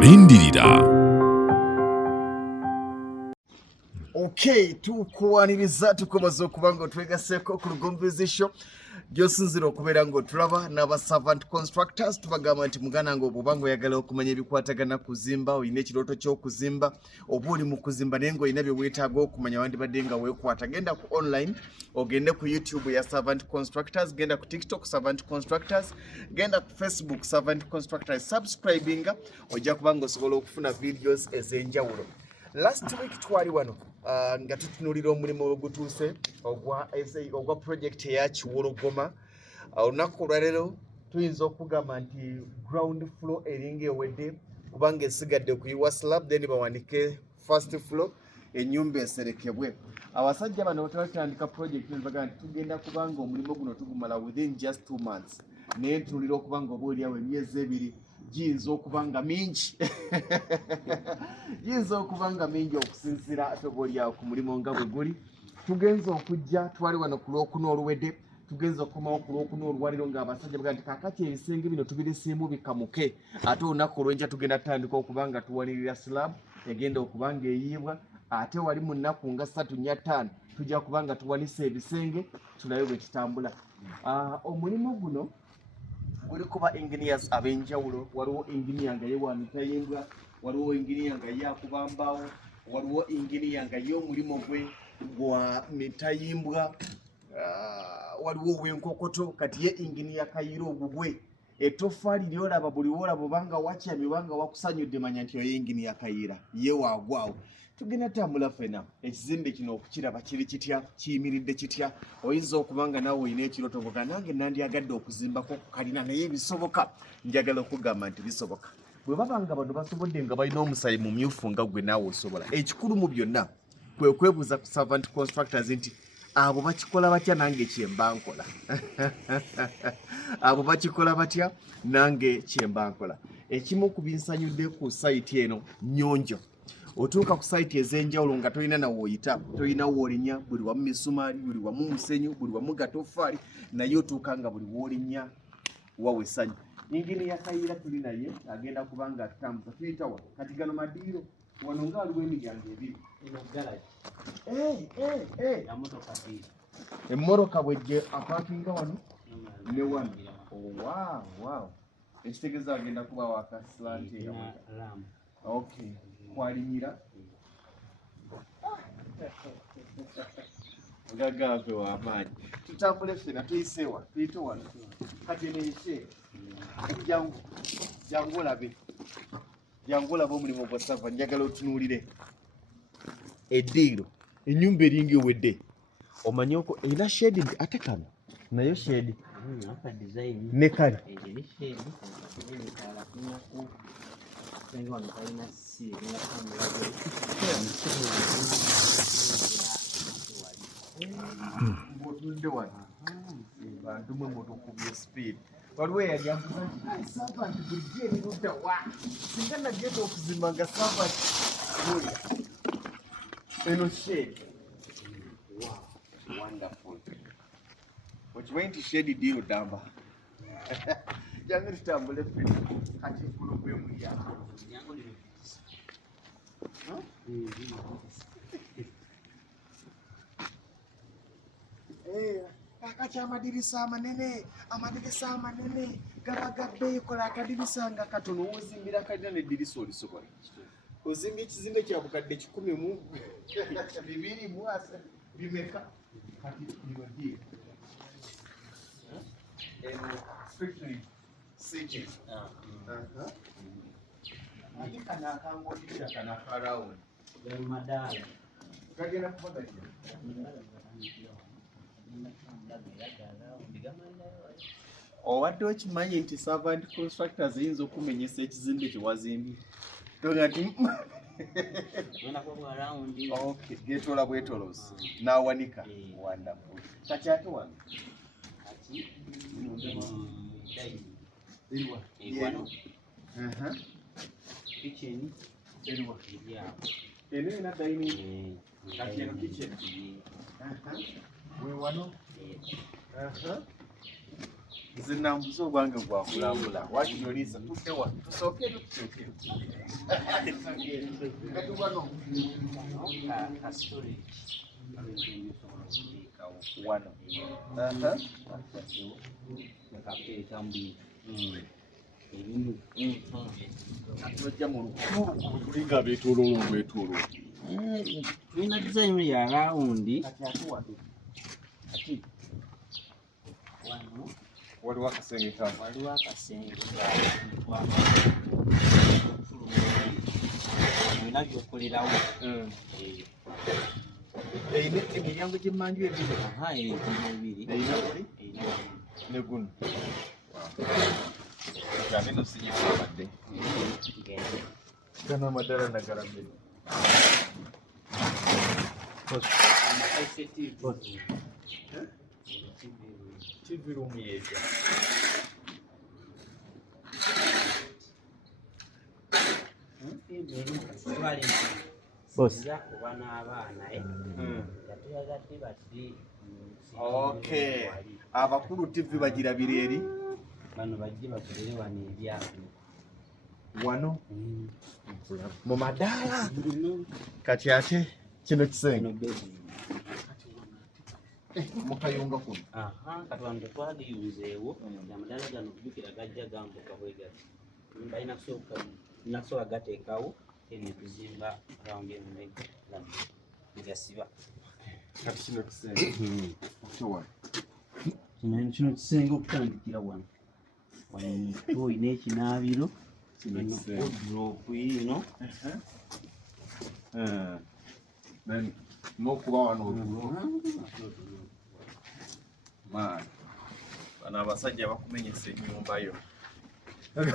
lindirira. Okay, tukuwaniriza tukomaze okuba nga otwegaseko ku lugombezesho gyosinzira okubeera nga otulaba n'aba servant constructors. Tubagamba nti mugana nga obuba nga oyagala okumanya ebikwatagana kuzimba, olina ekirooto ky'okuzimba, oba oli mu kuzimba naye ng'olina bye weetaaga okumanya wandibadde nga weekwata, genda ku online, ogende ku YouTube ya servant constructors, genda ku TikTok servant constructors, genda ku Facebook servant constructors, subscribinga ojja kuba nga osobola okufuna videos ez'enjawulo. Last week twali wano nga tutunuulira omulimu ogutuuse ogwa project eya Kiwologoma. Olunaku olwaleero tuyinza okugamba nti ground floor eringa ewedde kubanga esigadde kuyiwa slab then bawandike first floor ennyumba eserekebwe. Abasajja bano batandika project nebaga nti tugenda kubanga omulimu guno tugumala within just 2 months, naye ntunuulira okubanga oba oliawo emyezi ebiri giyinza okubanga mingi giyinza okubanga mingi okusinziira ate oba oliawo ku mulimu nga bwe guli. Tugenza okujja twali wano ku Lwokuna oluwedde, tugenza okukomawo ku Lwokuna olwaliro ng'abasajja baga nti kaakati ebisenge bino tubireseemu bikamuke, ate olunaku olw'enkya tugenda tutandika okubanga tuwanirira slab egenda okubanga eyiibwa, ate wali mu nnaku nga 3 4 5 tujja kubanga tuwanisa ebisenge tulabe bwe kitambula. Omulimu guno guli kuba engineers ab'enjawulo. Waliwo engineer nga ye wa mitayimbwa, waliwo engineer nga ye akuba mbaawo, waliwo engineer nga ye omulimu gwe gwa mitayimbwa, waliwo ow'enkokoto kati ye engineer Kayira ogugwe. Ettoffaali lyolaba buli wolaba obanga wakyamye obanga wakusanyudde manya nti oyo engineer Kayira ye waagwawo. Tugenda tambula ffena ekizimbe kino okukiraba kiri kitya, kiyimiridde kitya. Oyinza okubanga naawe olina ekirooto ovuga nange nandyagadde okuzimbako ku Kalina naye bisoboka. Njagala okugamba nti bisoboka. Bwe baba nga bano basobodde nga balina omusayi mumyufu nga gwe naawe osobola. Ekikulu mu byonna kwe kwebuuza ku servant constructors nti abo bakikola batya nange kyemba nkola abo bakikola batya nange kyemba nkola. Ekimu ku binsanyudde ku sayiti eno nnyonjo. Otuuka ku sayiti ez'enjawulo nga tolina nawe oyita, tolina woolinya, buli wamu misumaali, buli wamu musenyu, buli wamu gatoffaali, naye otuuka nga buli woolinya wawe essanyu. Engineer Kayira tuli naye agenda kubanga atutambuza tuyita wa kati gano madiiro wano nga waliwo emiryango ebiri eno garage. Emmoroka bwejje apakinga wano ne wano. Wow. Ekitegeeza agenda kuba wakaslanti eyawe. Okay. Kwalinyira ogagave w'amaanyi. Tutambule ffena tuyiseewa tuyite wano kati neekye jangu olabe omulimu gwa sava. Njagala otunuulire eddiiro ennyumba eringa ewedde. Omanye oko erina shedi ate kano nayo shedi ne kale ng'otunudde wano bantu mwe mutukubye speed. Waliwo eyali ambuza nti servant bulijjo erirudda wa singa nagyeta okuzimba nga servant muli eno shade. Wonderful. Okimanyi nti shade diiro damba jangu tutambule ffena kati kulugwe mulyango. Kakati amadirisa amanene gaba gabbeeyi. Kola akadirisa nga katono wozimbira kalina neddirisa olisobola. Ozimbye ekizimbe kya bukadde 100 mu 200 bimeka kati lino ddiiro strictly city. Ate kana akangodirira kana akarawundi kagenda kuba gatya. Obadde okimanyi nti servant constructors yinza okumenyesa ekizimbe kyewazimbye toga nti okay getoola bwetolozi n'awanika. Wonderful. Kati ate wano kitchen eriwa eno erina dining kati eno kitchen we wano zinambuza obwange bwa kulambula wakinoliza tutewa tusooke tutuuke wano tojja mu lukulu tulinga beetooloola obwetooloola tulina design ya rawundi waliwo akasenge kano waliwo akasenge olina byokolerawo eyina emiryango gy'emmanju ebiri ebiri eyina buli ne guno kyane no sigikabadde gano amadala nagalamye TV room yeja okay abakulu TV bagirabira eri bano bajje bakolere wano ebyabo wano mu madaala kati ate kino kisenge mukayunga kuno kati wano tetwagiyunzeewo amadala gano okujjukira gajja gambuka bwegati balina kusooka gateekawo netuzimba rawundi emumega negasiba kati kino kisenge kino kisenge okutandikira wano oyina ekinaabiro odrop ino n'okuba wano bano abasajja bakumenyesa ennyumba yo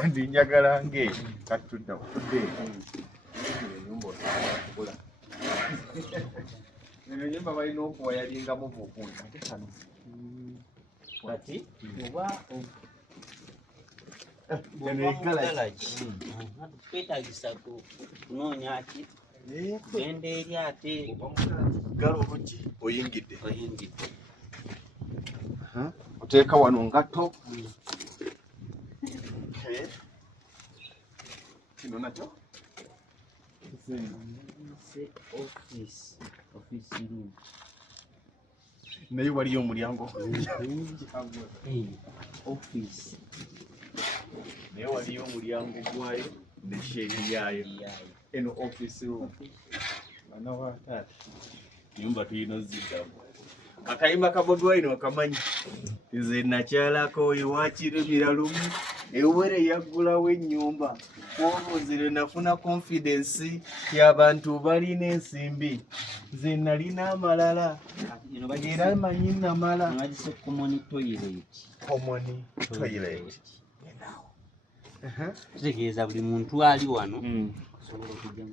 ndi njagala nge kati tudda ennyumba otagula eno ennyumba balina okuwa yalingamu bukunti ate kano kati oba twetagisa kunoonya ki genda eri ate gala olugi oyingidde oteeka wano ngato kino nakyo office room naye waliyo omulyango office naye waliyo omulyango gwayo nesheri yayo eno office room bana wataata nyumba tulina oziddamu akayimba kabodwaino akamanyi nze nakyalako ewakirumira lumu ewere yaggulawo ennyumba obuuzire nafuna confidence y'abantu balina ensimbi nze nalina amalala era manyi namala common toilet kitegeeza buli muntu ali wano osobola okujja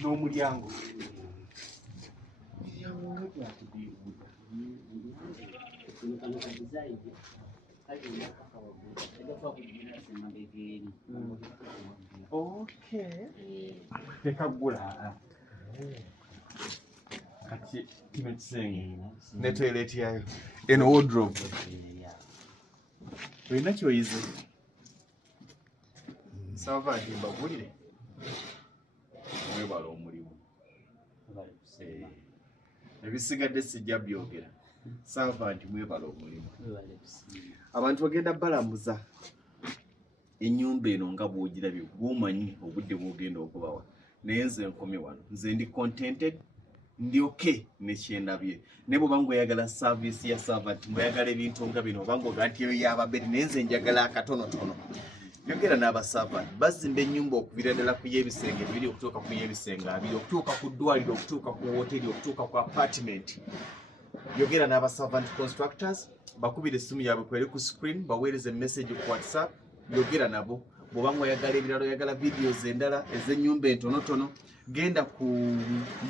n'omulyango tekagula kati kino kisenge ne toilet yayo eno wardrobe olina kyoyize sava nti mbagulire mwebala omulimu ebisigadde sijja byogera sava nti mwebala omulimu abantu bagenda balamuza ennyumba eno nga bwogirabye bwomanyi obudde bwogenda okubawa naye nze nkomye wano nze ndi contented ndi okay nekyendabye naye bwobanga oyagala service ya servant mweyagala ebintu nga bino obanga oga nti eyo yababedi naye nze njagala akatonotono yogera n'abaservant bazimba ennyumba okuvira ddala ku y'ebisenge bibiri okutuuka ku y'ebisenge abiri okutuuka ku ddwaliro okutuuka ku woteri okutuuka ku apartment yogera n'abaservant constructors bakubira essimu yaabwe kweri ku screen baweereze message ku WhatsApp yogera nabo bwobanga oyagala ebirala oyagala videos endala ez'ennyumba entonotono genda ku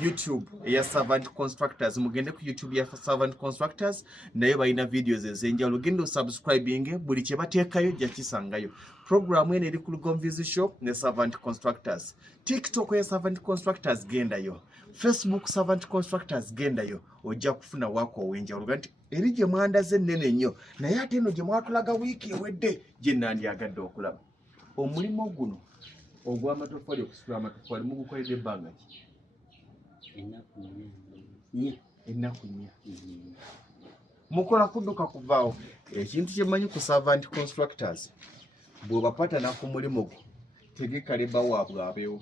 YouTube eya Servant Constructors mugende ku YouTube ya Servant Constructors nayo balina videos ez'enjawulo genda osubscribing buli kye bateekayo jja kisangayo program eno eri ku Lugomvizi Shop ne Servant Constructors TikTok ya Servant Constructors gendayo Facebook Servant Constructors gendayo ojja kufuna wako owenjawulo nti eri gye mwandaze ennene nnyo naye ate eno gye mwatulaga wiiki ewedde gye nandyagadde okulaba. Omulimu guno ogw'amatoffaali okusitula amatoffaali mugukoledde ebbanga ki? Ennaku nnya. Mukola kudduka kuvaawo. Ekintu kye mmanyi ku Servant Constructors bw'obapatana ku mulimu gwo tegeka leba waabwe abeewo.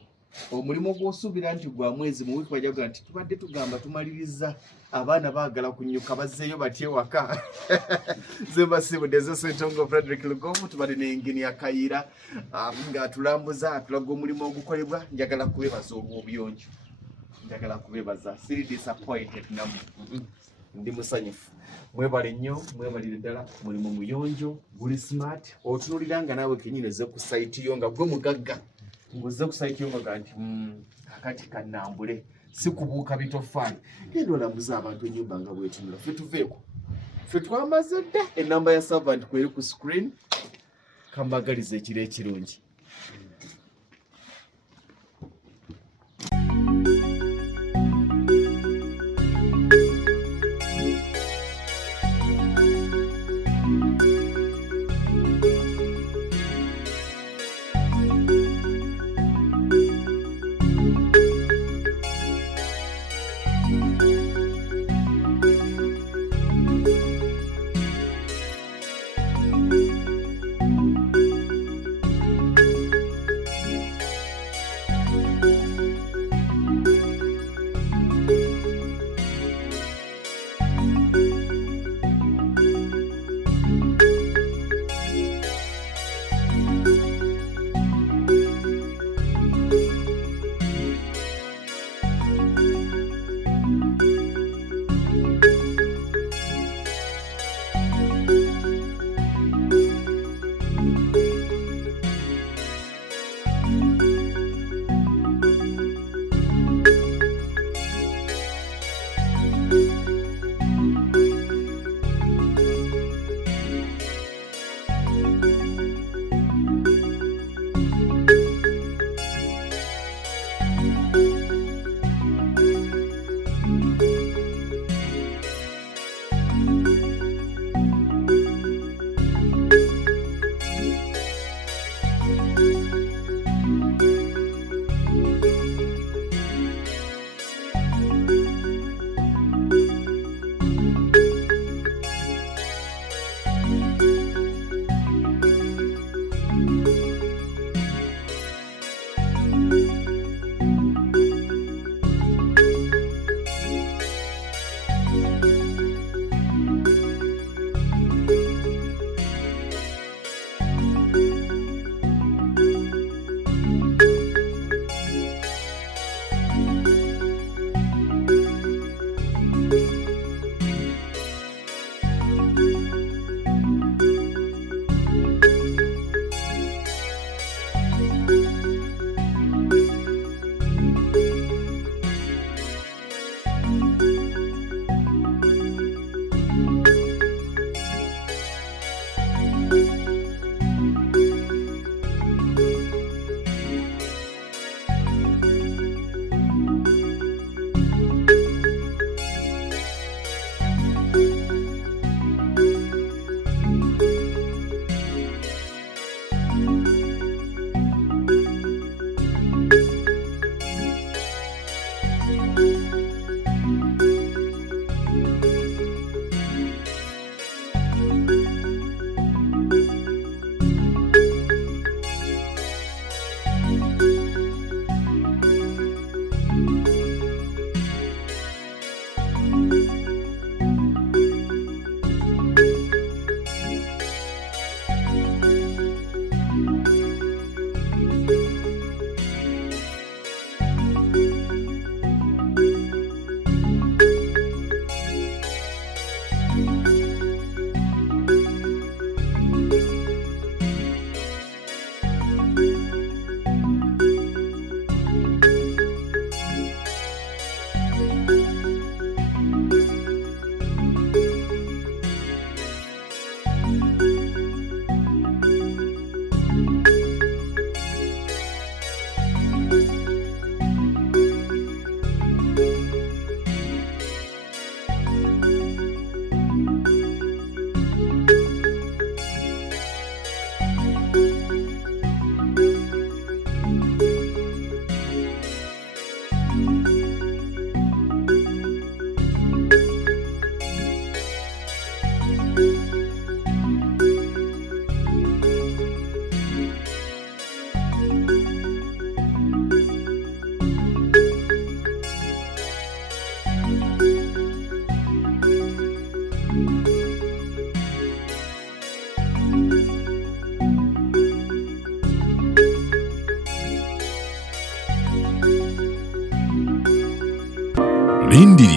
Omulimu gw'osuubira nti gwa mwezi mu wiiki bajjaga nti tubadde tugamba tumaliriza abaana baagala kunnyuka bazzeeyo batye waka. Zemba Sibudeze Ssentongo Frederick Lugomu tubadde ne Engineer Kalina ng'atulambuza atulaga omulimu ogukolebwa. Njagala kubeebaza olw'obuyonjo. Njagala kubeebaza. Siri disappointed nammwe. Ndi musanyufu. Mwebale nnyo, mwebalire ddala mulimu muyonjo, guli smart. Otunuulira nga naawe kennyini ozze ku sayiti yo nga gwe mugagga. Ng'ozze ku sayiti yo nga nti kakati kannambule si kubuuka bitoffaali. Genda olambuza abantu ennyumba nga bw'etunula. Ffe tuveeko. Ffe twamaze dda. Ennamba ya Servant kweri ku screen. Kambagaliza ekiro ekirungi.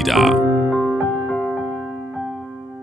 Kalina.